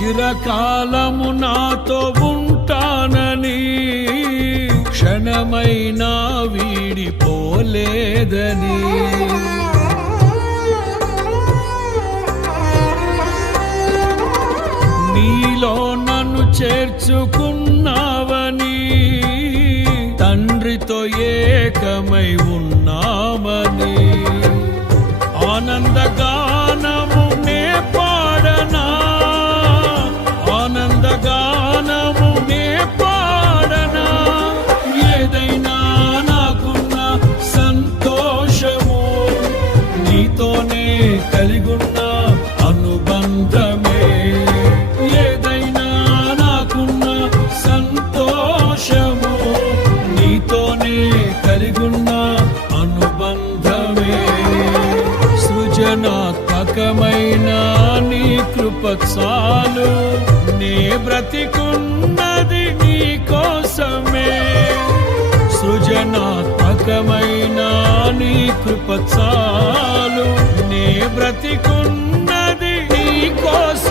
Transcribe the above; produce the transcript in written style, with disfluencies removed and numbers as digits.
చిరకాలము నాతో ఉంటానని క్షణమైనా వీడిపోలేదని నీలో నన్ను చేర్చుకున్నావని తండ్రితో ఏకమై ఉన్నామని ఆనందగానము నే పాడనా ఆనందగానము నే పాడనా ఏదైనా నాకున్న సంతోషము నీతోనే కలిగున్న అనుబంధమే ఏదైనా నాకున్న సంతోషము నీతోనే కలిగున్న అనుబంధమే సృజనాత్మకమైన నీ కృప చాలు నే బ్రతికున్నది నీ కోసమే సృజనాత్మకమైన నీ కృప చాలు నే బ్రతికున్నది నీ కోసం